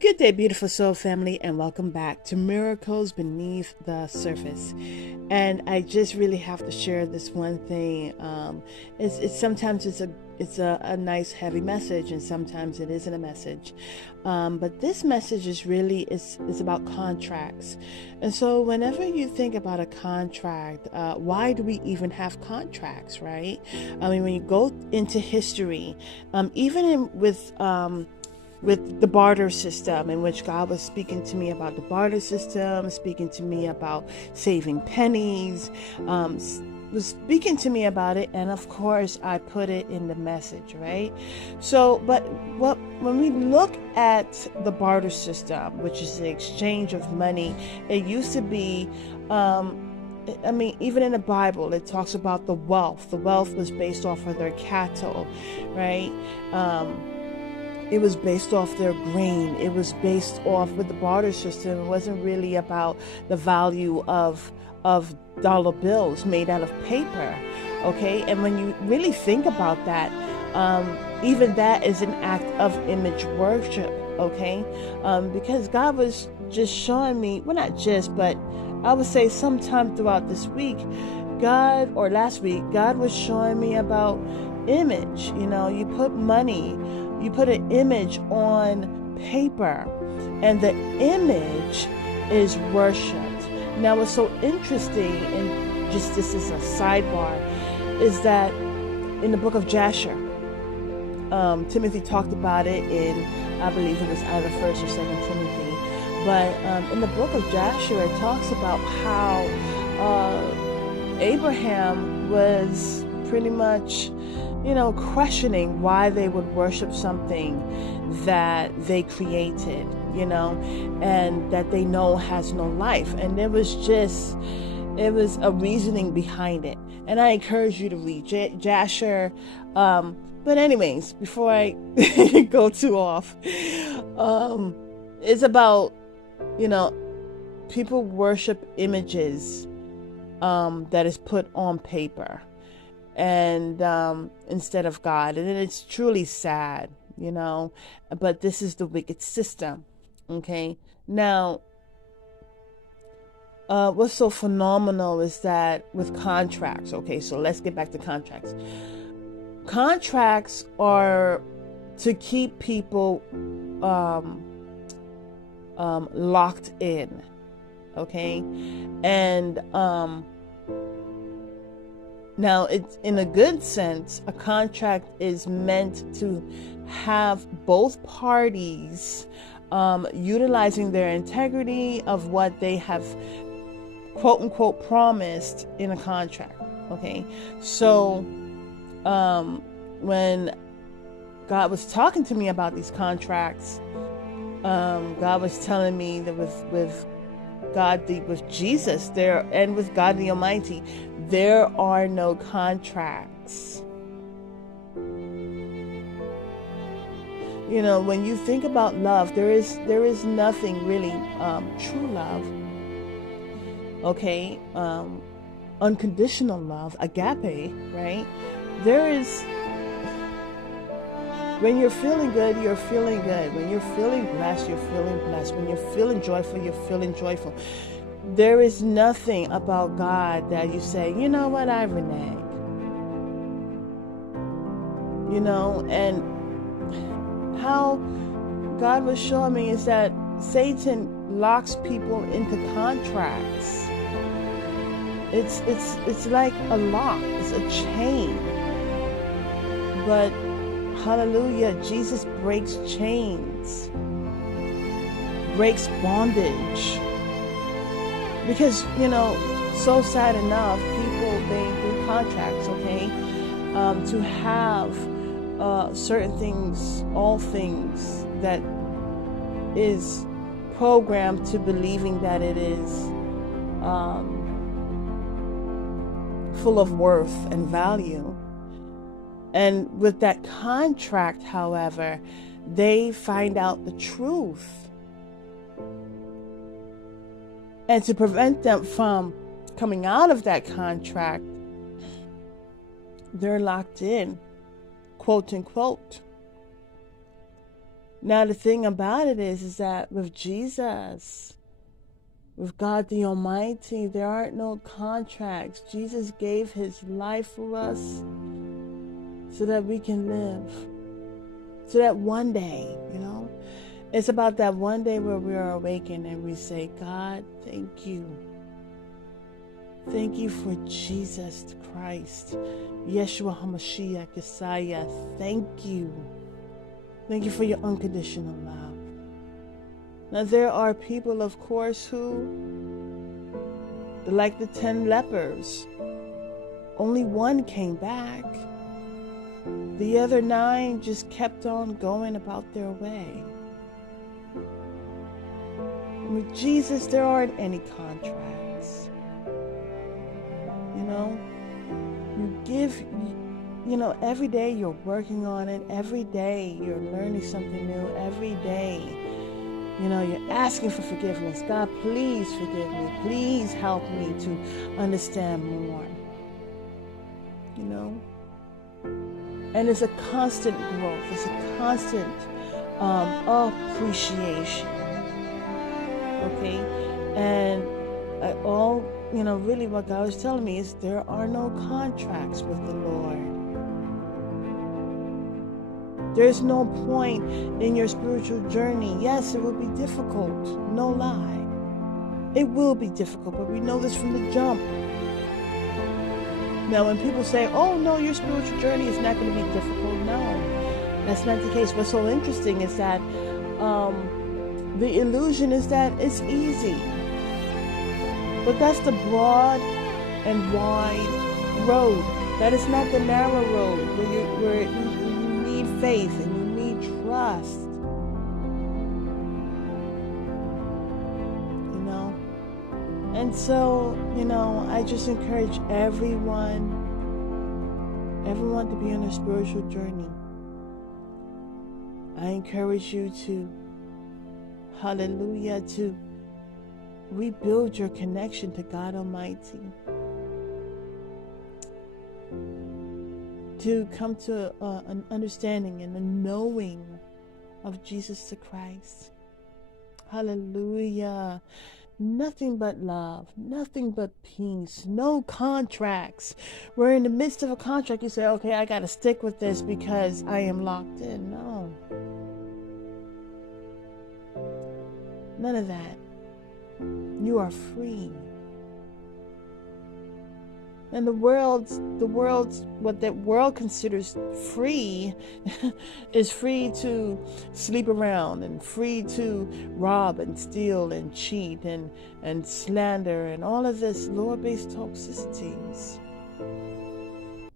Good day, beautiful soul family, and welcome back to Miracles Beneath the Surface. And I just really have to share this one thing. It's sometimes it's a nice heavy message, and sometimes it isn't a message. But this message is about contracts. And so, whenever you think about a contract, why do we even have contracts, right? I mean, when you go into history, with the barter system, in which God was speaking to me about the barter system, speaking to me about saving pennies, was speaking to me about it, and of course I put it in the message, right? So, but when we look at the barter system, which is the exchange of money, it used to be. Even in the Bible, it talks about the wealth. The wealth was based off of their cattle, right? It was based off their grain. It was based off with the barter system. It wasn't really about the value of dollar bills made out of paper. Okay, and when you really think about that, even that is an act of image worship. Okay, because God was just showing me, well, not just, but I would say sometime throughout this week, or last week, God was showing me about image. You put money. You put an image on paper, and the image is worshipped. Now, what's so interesting, and just this is a sidebar, is that in the book of Jasher, Timothy talked about it in, I believe it was either 1st or 2nd Timothy, but in the book of Jasher, it talks about how Abraham was pretty much questioning why they would worship something that they created, and that they know has no life. And it was a reasoning behind it. And I encourage you to read Jasher. But anyways, before I go too off, it's about, people worship images that is put on paper, and instead of God. And it's truly sad, but this is the wicked system. Okay, now what's so phenomenal is that with contracts, okay, so let's get back to contracts. Contracts are to keep people locked in, okay, and now, it's in a good sense, a contract is meant to have both parties utilizing their integrity of what they have, quote unquote, promised in a contract. Okay, so when God was talking to me about these contracts, God was telling me that with God, with Jesus there, and with God the Almighty, there are no contracts. When you think about love, there is nothing really true love. Okay, unconditional love, agape, right? There is. When you're feeling good, you're feeling good. When you're feeling blessed, you're feeling blessed. When you're feeling joyful, you're feeling joyful. There is nothing about God that you say, you know what, I renege. And how God was showing me is that Satan locks people into contracts. It's like a lock, it's a chain. But hallelujah, Jesus breaks chains, breaks bondage. Because, so sad enough, people, they do contracts, okay, to have certain things, all things that is programmed to believing that it is full of worth and value. And with that contract, however, they find out the truth. And to prevent them from coming out of that contract, they're locked in, quote unquote. Now, the thing about it is that with Jesus, with God the Almighty, there aren't no contracts. Jesus gave his life for us so that we can live. So that one day, it's about that one day where we are awakened and we say, God, thank you. Thank you for Jesus Christ, Yeshua HaMashiach, Messiah. Thank you. Thank you for your unconditional love. Now, there are people, of course, who, like the 10 lepers, only one came back. The other 9 just kept on going about their way. With Jesus, there aren't any contracts. You give, every day you're working on it. Every day you're learning something new. Every day, you're asking for forgiveness. God, please forgive me. Please help me to understand more. And it's a constant growth. It's a constant appreciation. Okay? And really what God was telling me is there are no contracts with the Lord. There's no point in your spiritual journey. Yes, it will be difficult. No lie. It will be difficult, but we know this from the jump. Now, when people say, oh, no, your spiritual journey is not going to be difficult, no, that's not the case. What's so interesting is that the illusion is that it's easy. But that's the broad and wide road. That is not the narrow road where you need faith and you need trust. And so, I just encourage everyone to be on a spiritual journey. I encourage you to, hallelujah, to rebuild your connection to God Almighty. To come to an understanding and a knowing of Jesus the Christ. Hallelujah. Nothing but love, nothing but peace, no contracts. We're in the midst of a contract. You say, okay, I got to stick with this because I am locked in. No. None of that. You are free. And what that world considers free is free to sleep around and free to rob and steal and cheat and slander and all of this lower-based toxicities.